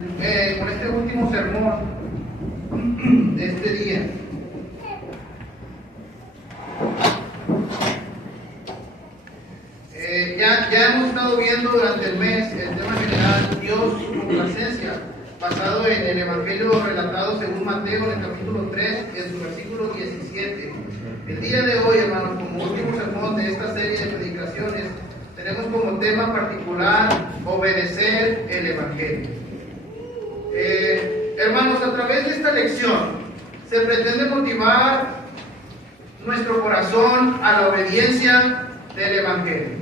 Con este último sermón de este día. Ya hemos estado viendo durante el mes el tema general, Dios, su complacencia, basado en el Evangelio relatado según Mateo en el capítulo 3, en su versículo 17. El día de hoy, hermanos, como último sermón de esta serie de predicaciones, tenemos como tema particular obedecer el Evangelio. Hermanos, a través de esta lección se pretende motivar nuestro corazón a la obediencia del Evangelio.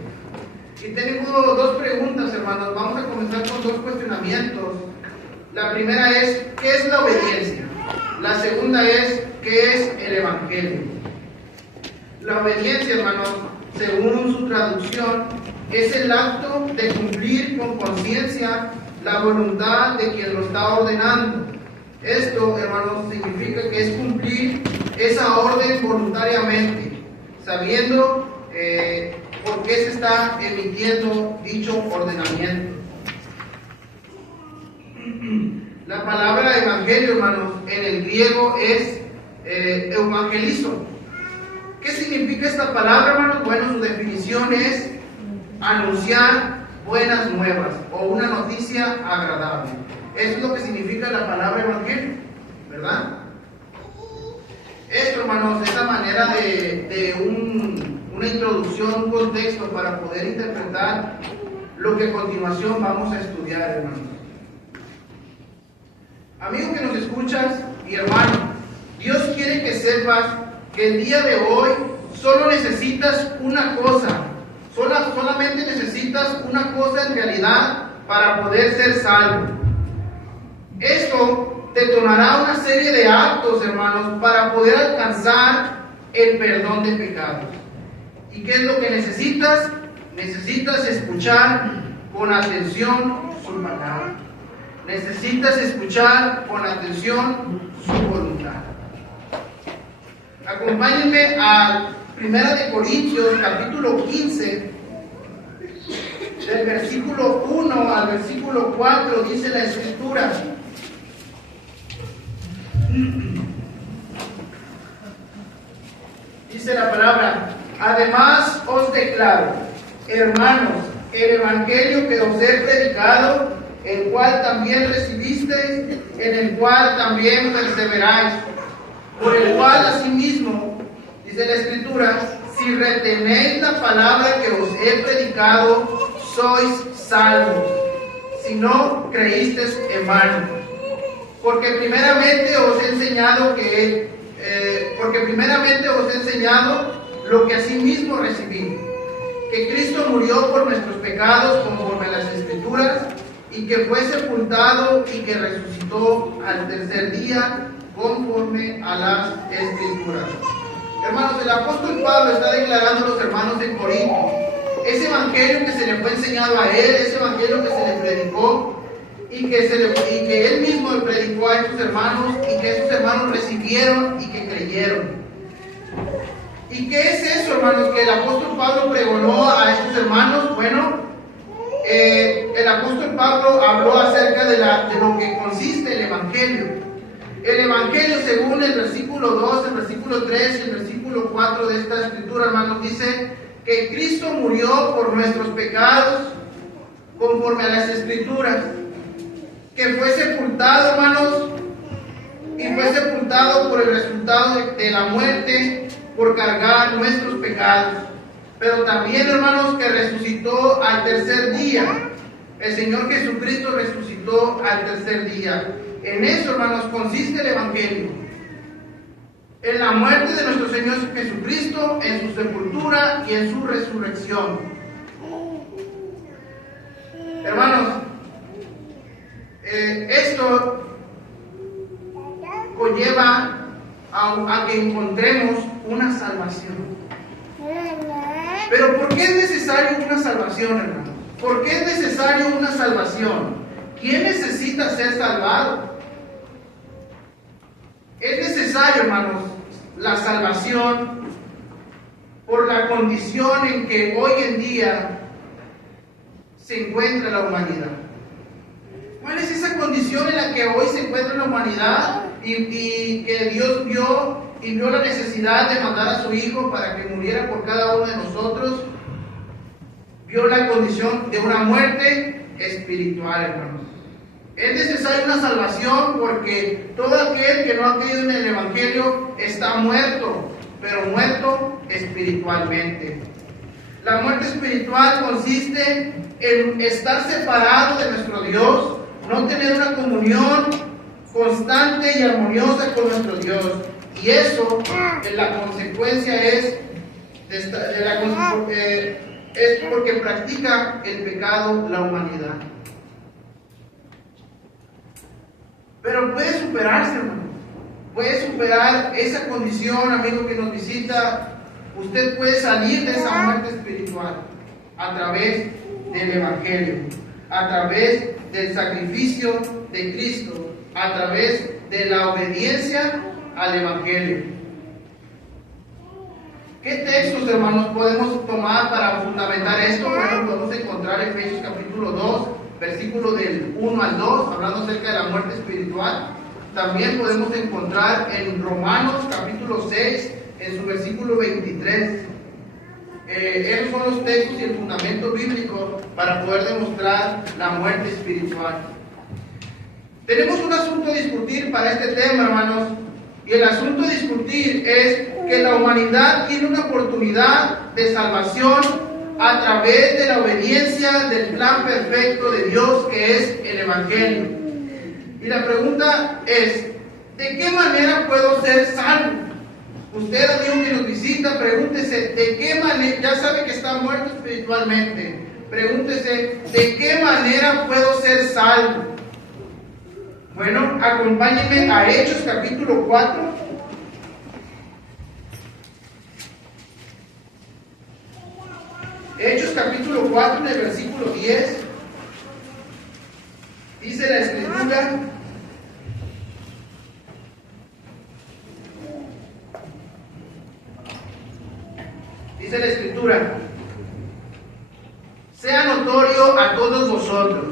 Y tenemos dos preguntas, hermanos. Vamos a comenzar con dos cuestionamientos. La primera es, ¿qué es la obediencia? La segunda es, ¿qué es el Evangelio? La obediencia, hermanos, según su traducción, es el acto de cumplir con conciencia la voluntad de quien lo está ordenando. Esto, hermanos, significa que es cumplir esa orden voluntariamente, sabiendo por qué se está emitiendo dicho ordenamiento. La palabra evangelio, hermanos, en el griego es evangelizo. ¿Qué significa esta palabra, hermanos? Bueno, su definición es anunciar buenas nuevas o una noticia agradable. Eso es lo que significa la palabra evangelio, ¿verdad? Esto, hermanos, es la manera de una introducción, un contexto para poder interpretar lo que a continuación vamos a estudiar, hermanos. Amigo que nos escuchas y hermano, Dios quiere que sepas que el día de hoy solo necesitas una cosa. Solamente necesitas una cosa en realidad para poder ser salvo. Esto detonará una serie de actos, hermanos, para poder alcanzar el perdón de pecados. ¿Y qué es lo que necesitas? Necesitas escuchar con atención su palabra. Necesitas escuchar con atención su voluntad. Acompáñenme a 1 Corintios, capítulo 15, del versículo 1 al versículo 4, dice la Escritura. Dice la palabra: además os declaro, hermanos, el evangelio que os he predicado, el cual también recibisteis, en el cual también perseveráis, por el cual asimismo, dice la Escritura, si retenéis la palabra que os he predicado, sois salvos, si no creísteis en vano. Porque primeramente os he enseñado lo que asimismo recibí, que Cristo murió por nuestros pecados conforme a las Escrituras, y que fue sepultado y que resucitó al tercer día conforme a las Escrituras. Hermanos, el apóstol Pablo está declarando a los hermanos en Corinto ese evangelio que se le fue enseñado a él, ese evangelio que se le predicó y que él mismo le predicó a estos hermanos, y que estos hermanos recibieron y que creyeron. ¿Y qué es eso, hermanos, que el apóstol Pablo pregonó a estos hermanos? Bueno, el apóstol Pablo habló acerca de lo que consiste el evangelio. El evangelio, según el versículo 2, el versículo 3 y el versículo 4 de esta escritura, hermanos, dice que Cristo murió por nuestros pecados conforme a las Escrituras, que fue sepultado, hermanos, y fue sepultado por el resultado de la muerte, por cargar nuestros pecados, pero también, hermanos, que resucitó al tercer día. El Señor Jesucristo resucitó al tercer día. En eso, hermanos, consiste el evangelio: en la muerte de nuestro Señor Jesucristo, en su sepultura y en su resurrección. Hermanos, esto conlleva a que encontremos una salvación. Pero ¿por qué es necesario una salvación, hermanos? ¿Por qué es necesario una salvación? ¿Quién necesita ser salvado? Es necesario, hermanos, la salvación por la condición en que hoy en día se encuentra la humanidad. ¿Cuál es esa condición en la que hoy se encuentra la humanidad y que Dios vio la necesidad de mandar a su Hijo para que muriera por cada uno de nosotros? Vio la condición de una muerte espiritual, hermanos. Es necesaria una salvación porque todo aquel que no ha creído en el Evangelio está muerto, pero muerto espiritualmente. La muerte espiritual consiste en estar separado de nuestro Dios, no tener una comunión constante y armoniosa con nuestro Dios. Y eso, la consecuencia es porque practica el pecado la humanidad. Pero puede superarse, hermano. Puede superar esa condición, amigo que nos visita. Usted puede salir de esa muerte espiritual a través del Evangelio, a través del sacrificio de Cristo, a través de la obediencia al Evangelio. ¿Qué textos, hermanos, podemos tomar para fundamentar esto? Bueno, podemos encontrar en Efesios capítulo 2, versículo del 1 al 2, hablando acerca de la muerte espiritual. También podemos encontrar en Romanos capítulo 6, en su versículo 23. Esos son los textos y el fundamento bíblico para poder demostrar la muerte espiritual. Tenemos un asunto a discutir para este tema, hermanos, y el asunto a discutir es que la humanidad tiene una oportunidad de salvación a través de la obediencia del plan perfecto de Dios, que es el Evangelio. Y la pregunta es, ¿de qué manera puedo ser salvo? Usted, amigo que nos visita, pregúntese, ¿de qué manera? Ya sabe que está muerto espiritualmente. Pregúntese, ¿de qué manera puedo ser salvo? Bueno, acompáñenme a Hechos capítulo 4. Hechos capítulo 4, en el versículo 10. Dice la Escritura: dice la Escritura, sea notorio a todos vosotros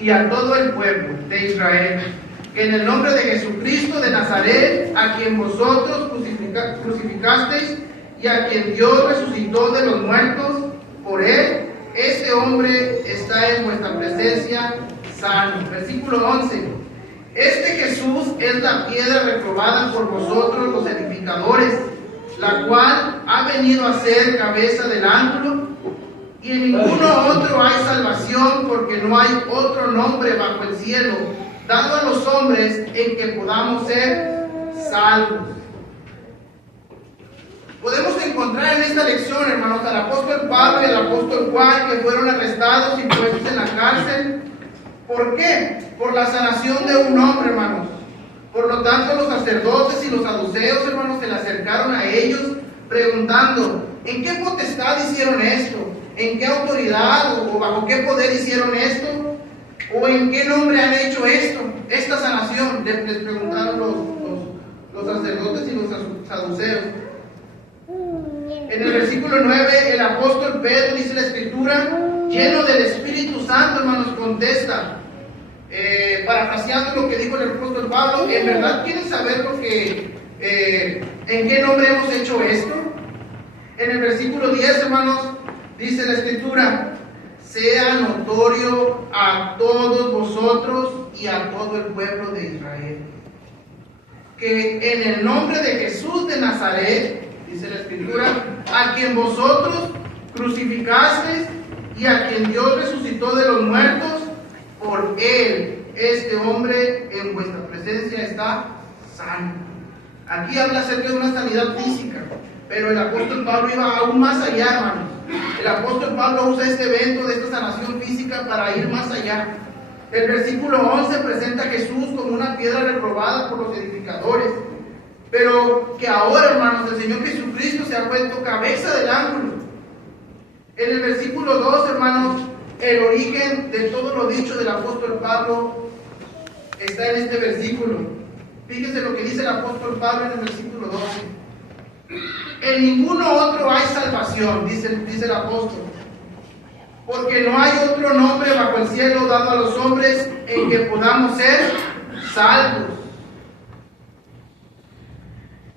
y a todo el pueblo de Israel, que en el nombre de Jesucristo de Nazaret, a quien vosotros crucificasteis y a quien Dios resucitó de los muertos, por él, este hombre está en vuestra presencia sano. Versículo 11. Este Jesús es la piedra reprobada por vosotros los edificadores, la cual ha venido a ser cabeza del ángulo, y en ninguno otro hay salvación, porque no hay otro nombre bajo el cielo dado a los hombres en que podamos ser salvos. Podemos encontrar en esta lección, hermanos, al apóstol Pablo y al apóstol Juan, que fueron arrestados y puestos en la cárcel. ¿Por qué? Por la sanación de un hombre, hermanos. Por lo tanto, los sacerdotes y los saduceos, hermanos, se le acercaron a ellos preguntando, ¿en qué potestad hicieron esto? ¿En qué autoridad o bajo qué poder hicieron esto? ¿O en qué nombre han hecho esto? Esta sanación, les preguntaron los sacerdotes y los saduceos. En el versículo 9, el apóstol Pedro, dice la Escritura, lleno del Espíritu Santo, hermanos, contesta, parafraseando lo que dijo el apóstol Pablo, ¿en verdad quieren saber lo que, en qué nombre hemos hecho esto? En el versículo 10, hermanos, dice la Escritura, sea notorio a todos vosotros y a todo el pueblo de Israel, que en el nombre de Jesús de Nazaret, dice la Escritura, a quien vosotros crucificasteis y a quien Dios resucitó de los muertos, por él, este hombre en vuestra presencia está sano. Aquí habla acerca de una sanidad física, pero el apóstol Pablo iba aún más allá, hermanos. El apóstol Pablo usa este evento de esta sanación física para ir más allá. El versículo 11 presenta a Jesús como una piedra reprobada por los edificadores, pero que ahora, hermanos, el Señor Jesucristo se ha vuelto cabeza del ángulo. En el versículo 2, hermanos, el origen de todo lo dicho del apóstol Pablo está en este versículo. Fíjense lo que dice el apóstol Pablo en el versículo 12. En ninguno otro hay salvación, dice el apóstol. porque no hay otro nombre bajo el cielo dado a los hombres en que podamos ser salvos.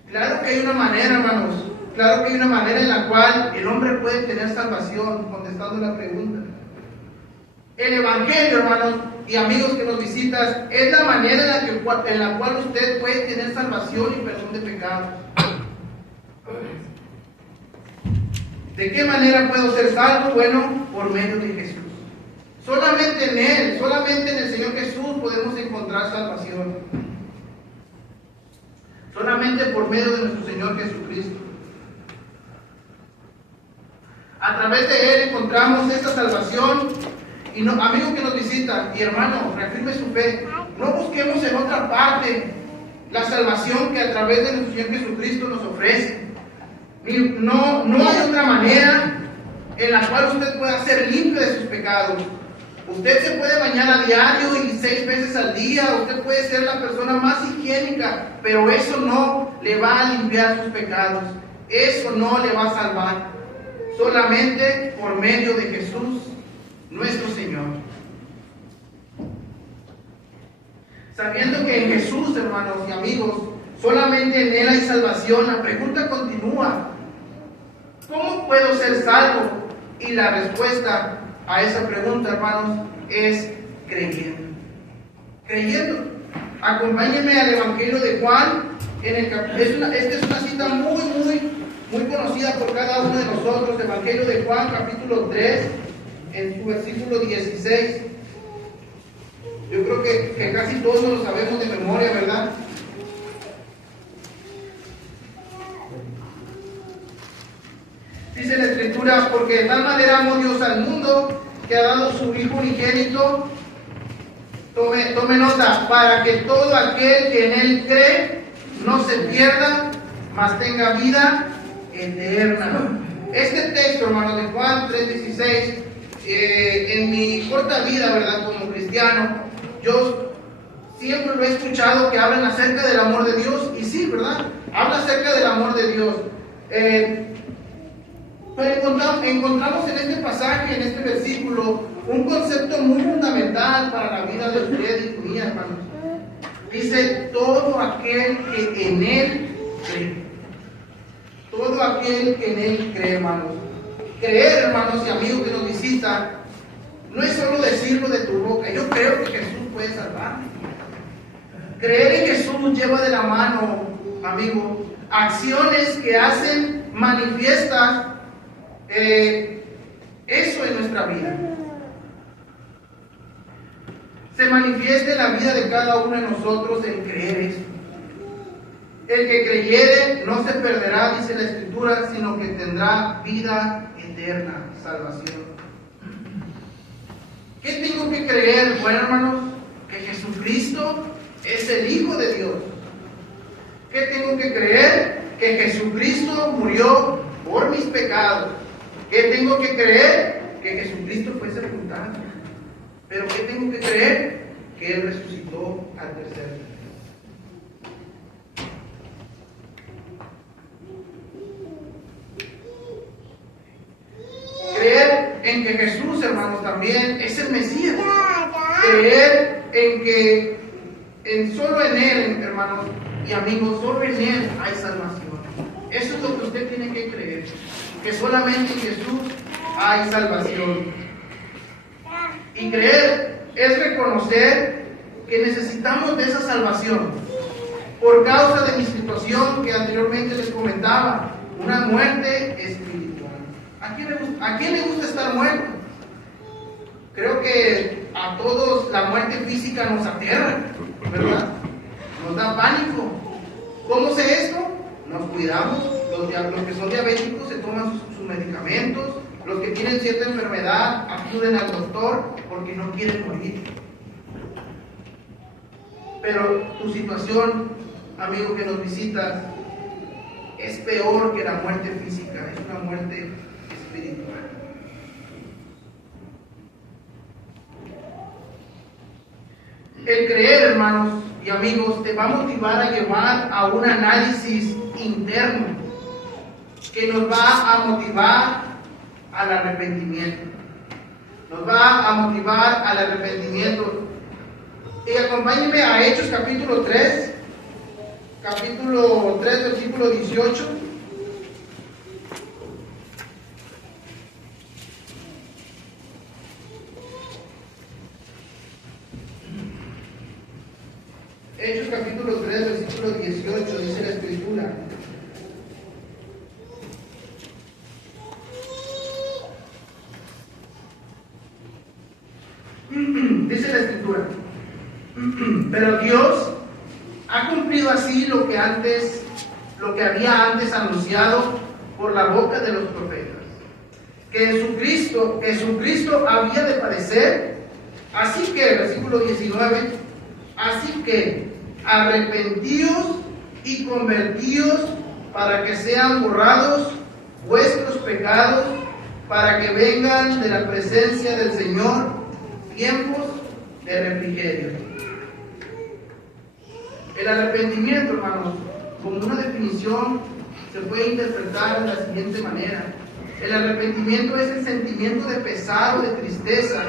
Claro que hay una manera, hermanos, claro que hay una manera en la cual el hombre puede tener salvación, contestando la pregunta. El Evangelio, hermanos y amigos que nos visitan, es la manera en la cual usted puede tener salvación y perdón de pecados. ¿De qué manera puedo ser salvo? Bueno, por medio de Jesús. Solamente en Él, solamente en el Señor Jesús podemos encontrar salvación. Solamente por medio de nuestro Señor Jesucristo. A través de Él encontramos esta salvación. Y no, amigo que nos visita y hermano, reafirme su fe. No busquemos en otra parte la salvación que a través de nuestro Señor Jesucristo nos ofrece. No hay otra manera en la cual usted pueda ser limpio de sus pecados. Usted se puede bañar a diario y 6 veces al día. Usted puede ser la persona más higiénica, pero eso no le va a limpiar sus pecados. Eso no le va a salvar. Solamente por medio de Jesús, nuestro Señor. Sabiendo que en Jesús, hermanos y amigos, solamente en Él hay salvación, la pregunta continúa: ¿cómo puedo ser salvo? Y la respuesta a esa pregunta, hermanos, es creyendo. Creyendo. Acompáñenme al Evangelio de Juan. Esta es una cita muy conocida por cada uno de nosotros. Evangelio de Juan, capítulo 3, en su versículo 16. Yo creo que casi todos lo sabemos de memoria, ¿verdad? Dice la Escritura: porque de tal manera amó Dios al mundo, que ha dado su Hijo unigénito. Tome nota: para que todo aquel que en Él cree no se pierda, mas tenga vida eterna. Este texto, hermanos, de Juan 3:16, en mi corta vida, ¿verdad?, como cristiano, yo siempre lo he escuchado que hablan acerca del amor de Dios, y sí, ¿verdad?, habla acerca del amor de Dios. Pero encontramos en este pasaje, en este versículo, un concepto muy fundamental para la vida de usted y mía, hermanos. Dice: todo aquel que en Él cree. Todo aquel que en Él cree, hermanos. Creer, hermanos y amigos que nos visitan, no es solo decirlo de tu boca. Yo creo que Jesús puede salvarme. Creer en Jesús lleva de la mano, amigo, acciones que hacen manifiestas eso en nuestra vida. Se manifiesta en la vida de cada uno de nosotros el creer esto. El que creyere no se perderá, dice la Escritura, sino que tendrá vida eterna, salvación. ¿Qué tengo que creer? Bueno, hermanos, que Jesucristo es el Hijo de Dios. ¿Qué tengo que creer? Que Jesucristo murió por mis pecados. ¿Qué tengo que creer? Que Jesucristo fue sepultado. ¿Pero qué tengo que creer? Que Él resucitó al tercer día. Creer en que Jesús, hermanos, también es el Mesías. Creer en que solo en Él, hermanos y amigos, solo en Él hay salvación. Eso es lo que usted tiene que creer, que solamente en Jesús hay salvación. Y creer es reconocer que necesitamos de esa salvación por causa de mi situación que anteriormente les comentaba, una muerte espiritual. ¿A quién le gusta estar muerto? Creo que a todos la muerte física nos aterra, ¿verdad? Nos da pánico. ¿Cómo sé esto? Nos cuidamos. Los que son diabéticos se toman sus medicamentos. Los que tienen cierta enfermedad acuden al doctor porque no quieren morir. Pero tu situación, amigo que nos visitas, es peor que la muerte física, es una muerte espiritual. El creer, hermanos y amigos, te va a motivar a llevar a un análisis interno que nos va a motivar al arrepentimiento. nos va a motivar al arrepentimiento. Y acompáñenme a Hechos capítulo 3, versículo 18. Hechos capítulo 3, versículo 18, dice la Escritura. Dice la Escritura: pero Dios ha cumplido así lo que había antes anunciado por la boca de los profetas, que Jesucristo había de padecer. Así que, versículo 19, así que arrepentíos y convertíos para que sean borrados vuestros pecados, para que vengan de la presencia del Señor tiempos de refrigerio. El arrepentimiento, hermanos, como una definición, se puede interpretar de la siguiente manera: el arrepentimiento es el sentimiento de pesar o de tristeza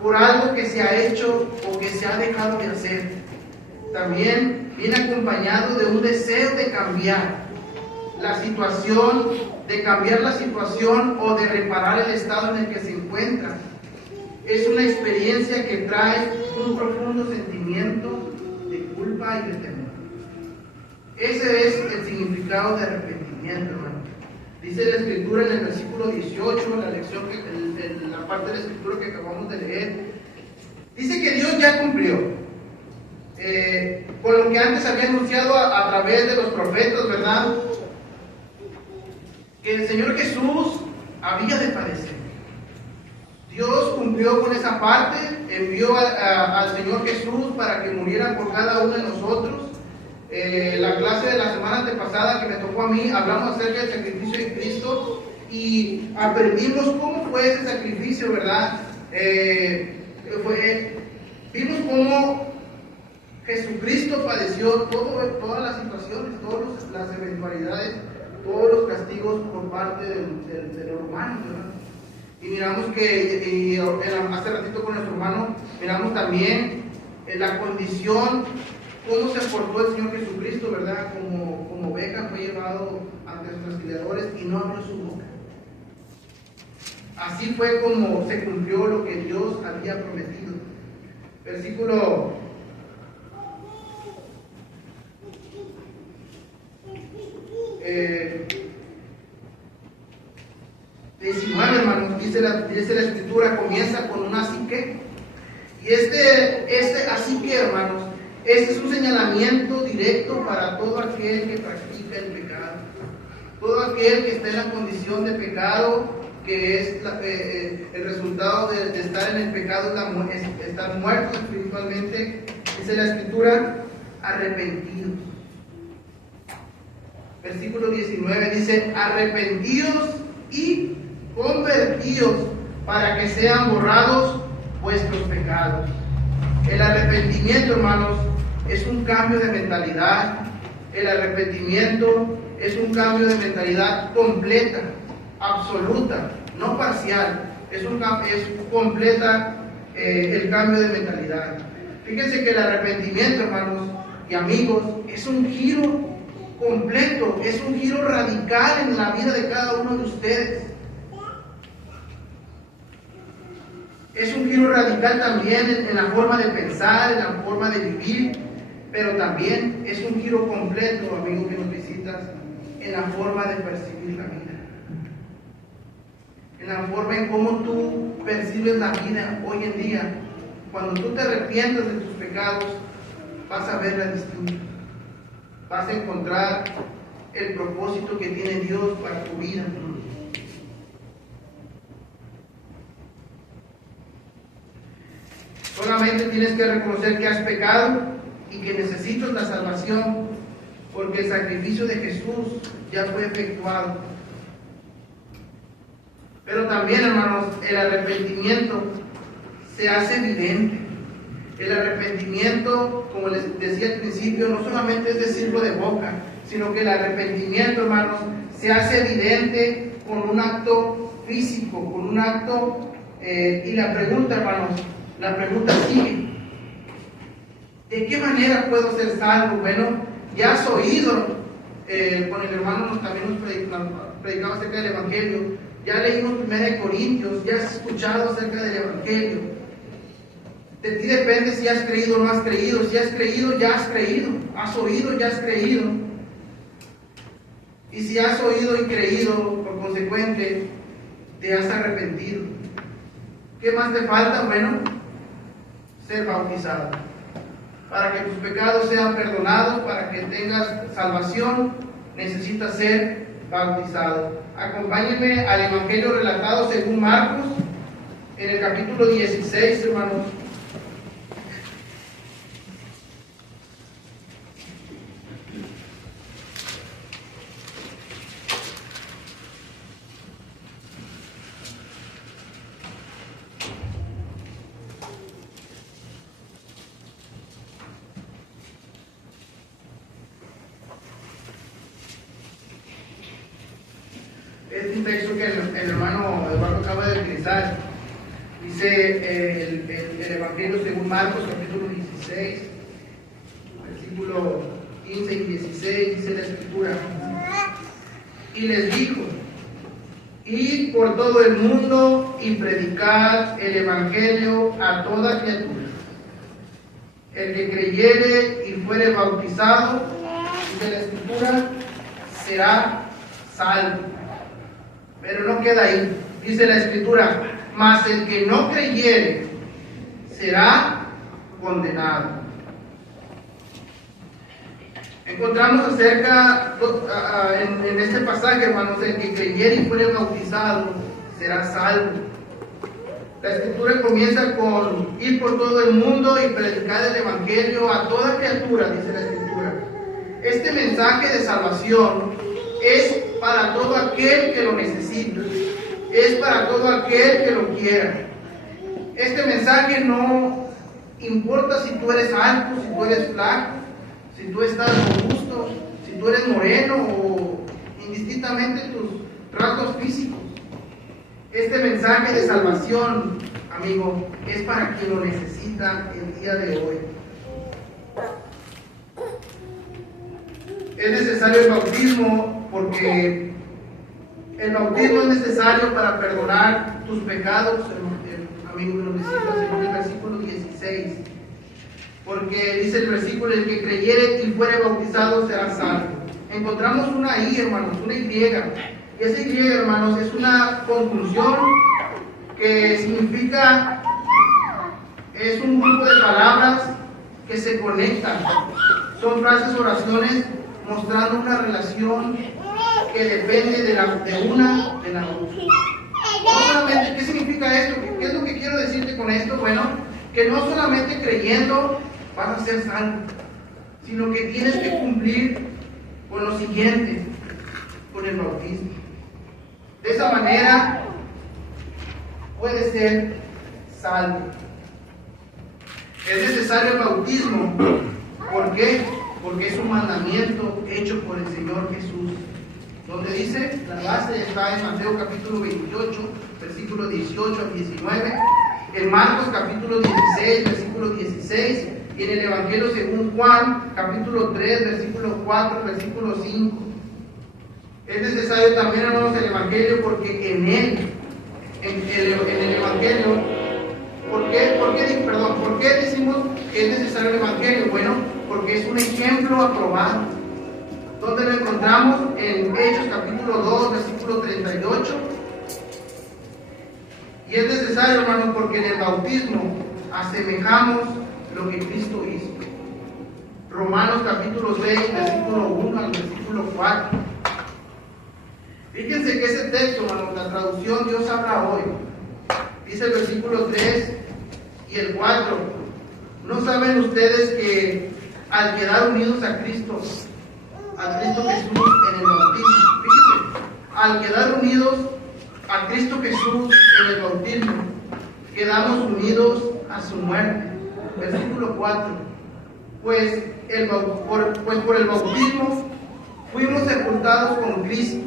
por algo que se ha hecho o que se ha dejado de hacer. También viene acompañado de un deseo de cambiar la situación, o de reparar el estado en el que se encuentra. Es una experiencia que trae un profundo sentimiento de culpa y de temor. Ese es el significado de arrepentimiento, hermano. Dice la Escritura en el versículo 18, la parte de la Escritura que acabamos de leer, dice que Dios ya cumplió con lo que antes había anunciado a través de los profetas, ¿verdad? Que el Señor Jesús había de padecer. Dios cumplió con esa parte, envió al Señor Jesús para que muriera por cada uno de nosotros. La clase de la semana antepasada que me tocó a mí, hablamos acerca del sacrificio de Cristo y aprendimos cómo fue ese sacrificio, ¿verdad? Vimos cómo Jesucristo padeció todas las situaciones, todas las eventualidades, todos los castigos por parte de los humanos, ¿verdad? Y miramos que, hace ratito con nuestro hermano, miramos también la condición, cómo se portó el Señor Jesucristo, ¿verdad? Como oveja fue llevado ante sus trasquiladores y no abrió su boca. Así fue como se cumplió lo que Dios había prometido. Versículo 19, hermanos, dice la Escritura, comienza con un así que. Y este así que, hermanos, este es un señalamiento directo para todo aquel que practica el pecado. Todo aquel que está en la condición de pecado, que es el resultado de estar en el pecado, es estar muerto espiritualmente. Dice la Escritura, arrepentidos. Versículo 19 dice: arrepentidos y convertidos para que sean borrados vuestros pecados. El arrepentimiento, hermanos, es un cambio de mentalidad. El arrepentimiento es un cambio de mentalidad completa, absoluta, no parcial. Es completa el cambio de mentalidad. Fíjense que el arrepentimiento, hermanos y amigos, es un giro completo, es un giro radical en la vida de cada uno de ustedes. Es un giro radical también en la forma de pensar, en la forma de vivir, pero también es un giro completo, amigo que nos visitas, en la forma de percibir la vida. En la forma en cómo tú percibes la vida hoy en día. Cuando tú te arrepientes de tus pecados, vas a verla distinta. Vas a encontrar el propósito que tiene Dios para tu vida. Solamente tienes que reconocer que has pecado y que necesitas la salvación, porque el sacrificio de Jesús ya fue efectuado. Pero también, hermanos, el arrepentimiento se hace evidente. El arrepentimiento, como les decía al principio, no solamente es decirlo de boca, sino que el arrepentimiento, hermanos, se hace evidente con un acto físico, con un acto Y la pregunta, hermanos, la pregunta sigue. ¿De qué manera puedo ser salvo? Bueno, ya has oído, con el hermano también nos predicaba acerca del Evangelio, ya leímos 1 Corintios, ya has escuchado acerca del Evangelio. De ti depende si has creído o no has creído. Si has creído, ya has creído. Has oído, ya has creído. Y si has oído y creído, por consecuente, te has arrepentido. ¿Qué más te falta? Bueno, ser bautizado. Para que tus pecados sean perdonados, para que tengas salvación, necesitas ser bautizado. Acompáñenme al Evangelio relatado según Marcos, en el capítulo 16, hermanos. Es un texto que el hermano Eduardo acaba de utilizar. Dice el Evangelio según Marcos, capítulo 16, versículo 15 y 16, dice la Escritura. Y les dijo: id por todo el mundo y predicad el Evangelio a toda criatura. El que creyere y fuere bautizado, dice la Escritura, será salvo. Pero no queda ahí. Dice la Escritura: mas el que no creyere será condenado. Encontramos acerca, en este pasaje, hermanos, el que creyere y fuere bautizado será salvo. La Escritura comienza con ir por todo el mundo y predicar el Evangelio a toda criatura, dice la Escritura. Este mensaje de salvación es para todo aquel que lo necesita, es para todo aquel que lo quiera. Este mensaje no importa si tú eres alto, si tú eres flaco, si tú estás robusto, si tú eres moreno o indistintamente tus rasgos físicos. Este mensaje de salvación, amigo, es para quien lo necesita el día de hoy. Es necesario el bautismo porque el bautismo es necesario para perdonar tus pecados, amigo, lo necesitas según el versículo 16. Porque dice el versículo: el que creyere y fuere bautizado será salvo. Encontramos una I, hermanos, una Y. Y esa Y, hermanos, es una conjunción que significa, es un grupo de palabras que se conectan. Son frases, oraciones mostrando una relación que depende de una de la otra. No solamente, ¿qué significa esto? ¿Qué es lo que quiero decirte con esto? Bueno, que no solamente creyendo vas a ser salvo, sino que tienes que cumplir con lo siguiente, con el bautismo. De esa manera puedes ser salvo. Es necesario el bautismo. ¿Por qué? Porque es un mandamiento hecho por el Señor Jesús. Donde dice, la base está en Mateo capítulo 28, versículo 18 al 19, en Marcos capítulo 16, versículo 16, y en el Evangelio según Juan, capítulo 3, versículo 4, versículo 5. Es necesario también, hermanos, el Evangelio porque en el Evangelio, ¿por qué decimos que es necesario el Evangelio? Bueno, porque es un ejemplo aprobado. ¿Dónde lo encontramos? En Hechos capítulo 2, versículo 38. Y es necesario, hermanos, porque en el bautismo asemejamos lo que Cristo hizo. Romanos capítulo 6, versículo 1 al versículo 4. Fíjense que ese texto, hermanos, la traducción Dios habla hoy, dice el versículo 3 y el 4. ¿No saben ustedes que al quedar unidos a Cristo Jesús en el bautismo, fíjense, al quedar unidos a Cristo Jesús en el bautismo, quedamos unidos a su muerte? Versículo 4. Pues por el bautismo fuimos sepultados con Cristo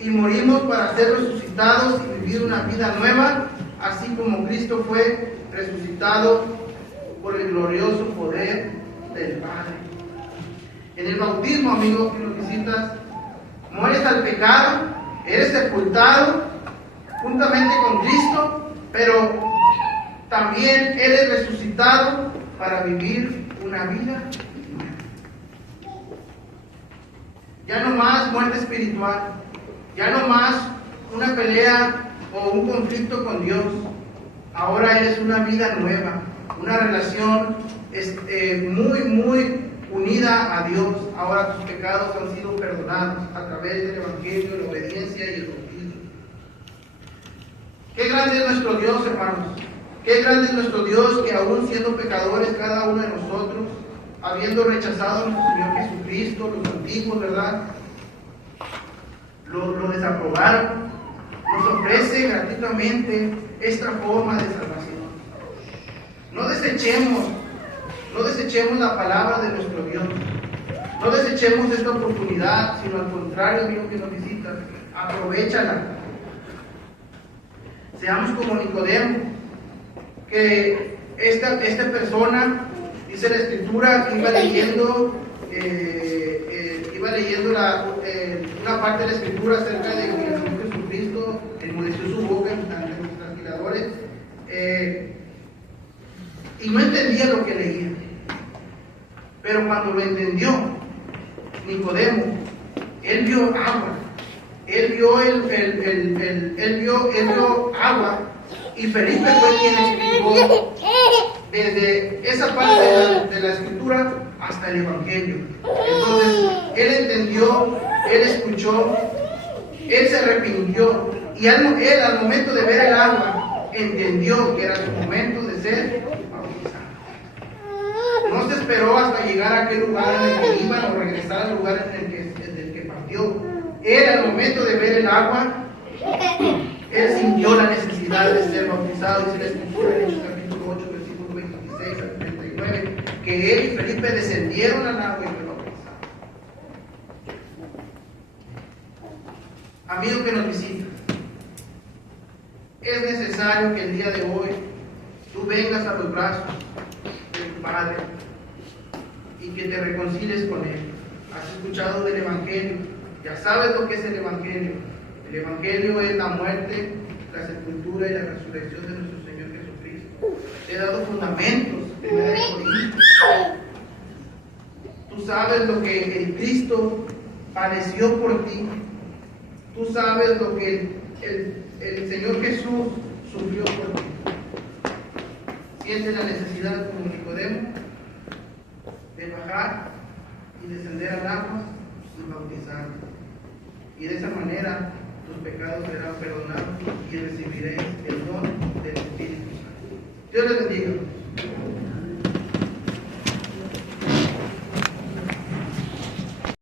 y morimos para ser resucitados y vivir una vida nueva así como Cristo fue resucitado por el glorioso poder del Padre. En el bautismo, amigo que nos visitas, mueres al pecado, eres sepultado juntamente con Cristo, pero también eres resucitado para vivir una vida nueva. Ya no más muerte espiritual, ya no más una pelea o un conflicto con Dios. Ahora eres una vida nueva, una relación muy unida a Dios. Ahora tus pecados han sido perdonados a través del Evangelio, la obediencia y el bautismo. Qué grande es nuestro Dios, hermanos. Qué grande es nuestro Dios, que aún siendo pecadores cada uno de nosotros, habiendo rechazado a nuestro Señor Jesucristo, los antiguos, ¿verdad?, lo desaprobaron, nos ofrece gratuitamente esta forma de salvación. No desechemos la palabra de nuestro Dios. No desechemos esta oportunidad, sino al contrario, amigo que nos visita, aprovéchala. Seamos como Nicodemo, que esta persona, dice la Escritura, iba leyendo una parte de la Escritura acerca de que el Señor Jesucristo enmudeció su boca ante los tranquiladores, y no entendía lo que leía. Pero cuando lo entendió, Nicodemo, él vio agua, él vio agua, y Felipe fue quien explicó desde esa parte de la Escritura hasta el Evangelio. Entonces, él entendió, él escuchó, él se arrepintió, y él al momento de ver el agua, entendió que era su momento de ser bautizado. No se esperó hasta llegar a aquel lugar en el que iban o regresar al lugar en el que partió. Él al momento de ver el agua, él sintió la necesidad de ser bautizado. Dice la Escritura en Hechos capítulo 8, versículos 26 al 39, que él y Felipe descendieron al agua y fueron bautizados. Amigo que nos visita, es necesario que el día de hoy tú vengas a los brazos de tu Padre y que te reconcilies con Él. Has escuchado del Evangelio, ya sabes lo que es el Evangelio. El Evangelio es la muerte, la sepultura y la resurrección de nuestro Señor Jesucristo. Te he dado fundamentos, primera de Corintios. Tú sabes lo que el Cristo padeció por ti. Tú sabes lo que el Señor Jesús sufrió por ti. Sientes la necesidad, como Nicodemo, de bajar y descender al agua y bautizarte. Y de esa manera tus pecados serán perdonados y recibiréis el don del Espíritu Santo. Dios les bendiga.